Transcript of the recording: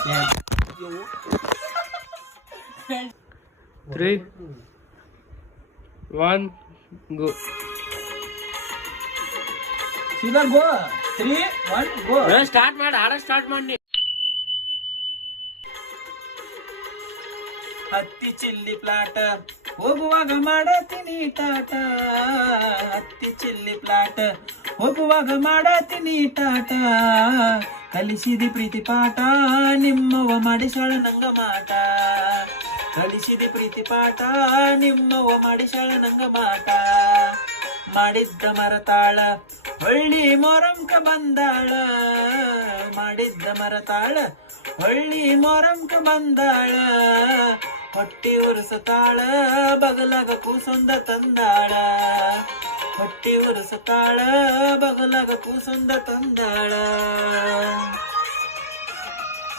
3, 1 ಗೋ. ಸೀದಾ ಗೋ. 3 1 ಗೋ. ಸ್ಟಾರ್ಟ್ ಮಾಡಿ, ಆಡ ಸ್ಟಾರ್ಟ್ ಮಾಡಿ. ಹತ್ತಿ ಚಿಲ್ಲಿ ಪ್ಲಾಟ ಹೋಗುವಾಗ ಮಾಡತೀನಿ ಟಾಟ. ಹತ್ತಿ ಚಿಲ್ಲಿ ಪ್ಲಾಟ ಹೋಗುವಾಗ ಮಾಡತೀನಿ ಟಾಟ. ಕಲಿಸಿದಿ ಪ್ರೀತಿ ಪಾಠ ನಿಮ್ಮವ ಮಾಡಿಸಾಳ ನಂಗ ಮಾಟ. ಕಲಿಸಿದಿ ಪ್ರೀತಿ ಪಾಠ ನಿಮ್ಮವ ಮಾಡಿಸಾಳ ನಂಗ ಮಾಟ. ಮಾಡಿದ್ದ ಮರತಾಳ ಹೊಳ್ಳಿ ಮೊರಂಕ ಬಂದಾಳ. ಮಾಡಿದ್ದ ಮರತಾಳ ಹೊಳ್ಳಿ ಮೊರಂಕ ಬಂದಾಳ. ಹೊಟ್ಟಿ ಉರುಸತಾಳ ಬಗಲಾಗ ಕೂಸೊಂದ ತಂದಾಳ. ಹೊಟ್ಟಿ ಉರುಸತಾಳ ಬಗಲಾಗ ಕೂಸೊಂದ ತಂದಾಳ.